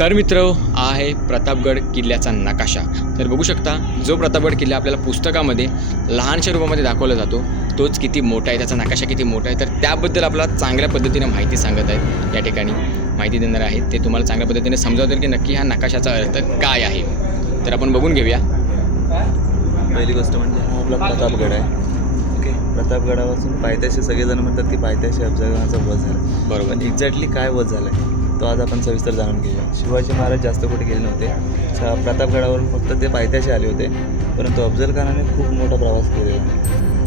तर मित्र हा आहे प्रतापगड किल्ल्याचा नकाशा. तर बघू शकता जो प्रतापगड किल्ला आपल्याला पुस्तकामध्ये लहानशा रूपामध्ये दाखवला जातो तोच किती मोठा आहे त्याचा नकाशा किती मोठा आहे तर त्याबद्दल आपल्याला चांगल्या पद्धतीने माहिती सांगत आहेत. या ठिकाणी माहिती देणार आहेत ते तुम्हाला चांगल्या पद्धतीने समजावतील की नक्की ह्या नकाशाचा अर्थ काय आहे. तर आपण बघून घेऊया. पहिली गोष्ट म्हणजे हा आपला प्रतापगड आहे. ओके. प्रतापगडापासून पायथ्याशी सगळेजण म्हणतात की पायथ्याशी अफजलखानाचा वध झाला. बरोबर. एक्झॅक्टली काय वध झाला आहे तो आज आपण सविस्तर जाणून घेऊया. शिवाजी महाराज जास्त कुठे गेले नव्हते. प्रतापगडावरून फक्त ते पायथ्याशी आले होते. परंतु अफजल खानाने खूप मोठा प्रवास केलेला.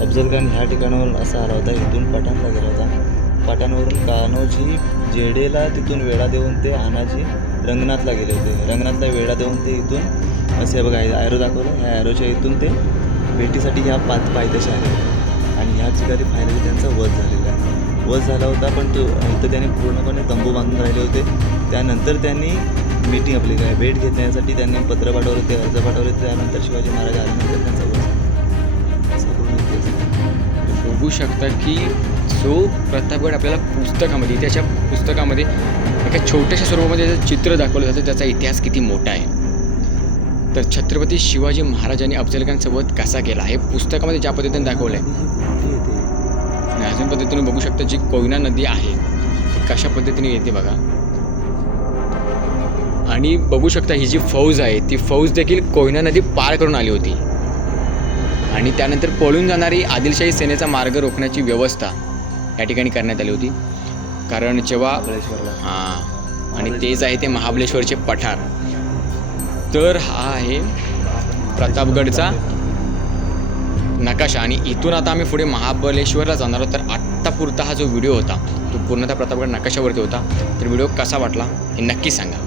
अफजल खान ह्या ठिकाणावरून असा आला होता इथून पठाणला गेला होता. पठाणवरून कान्होजी जेडेला तिथून वेढा देऊन ते आनाजी रंगनाथला गेले होते. रंगनाथला वेढा देऊन ते इथून असे बघा ॲरो दाखवलं. ह्या ॲरोच्या इथून ते भेटीसाठी ह्या पाच पायथ्याशी आले होते. आणि ह्या ठिकाणी फायनली त्यांचा वध झालेला आहे. वध झाला होता पण तो इथं त्यांनी पूर्णपणे तंबू बांधून राहिले होते. त्यानंतर त्यांनी मीटिंग आपली काय भेट घेण्यासाठी त्यांनी पत्र पाठवले होते अर्ज पाठवले त्यानंतर शिवाजी महाराज आल्यानंतर त्यांचा वध. बघू शकता की जो प्रतापगड आपल्याला पुस्तकामध्ये त्याच्या पुस्तकामध्ये एका छोट्याशा स्वरूपामध्ये त्याचं चित्र दाखवलं जातं त्याचा इतिहास किती मोठा आहे. तर छत्रपती शिवाजी महाराजांनी अफजलखानचा वध कसा केला? हे पुस्तकामध्ये ज्या पद्धतीने दाखवलं आहे ही कुठे येते अजून पद्धतीने बघू शकता जी कोयना नदी आहे ती कशा पद्धतीने येते बघा. आणि बघू शकता ही जी फौज आहे ती फौज देखील कोयना नदी पार करून आली होती. आणि त्यानंतर पळून जाणारी आदिलशाही सेनेचा मार्ग रोखण्याची व्यवस्था या ठिकाणी करण्यात आली होती. कारण जेव्हा हां आणि तेच आहे ते महाबळेश्वरचे पठार. तर हा आहे प्रतापगडचा नकाशा. आणि इथून आता आम्ही पुढे महाबलेश्वरला जाणार आहोत. तर आत्तापुरता हा जो व्हिडिओ होता तो पूर्णतः प्रतापगड नकाशावरती होता. तर व्हिडिओ कसा वाटला हे नक्की सांगा.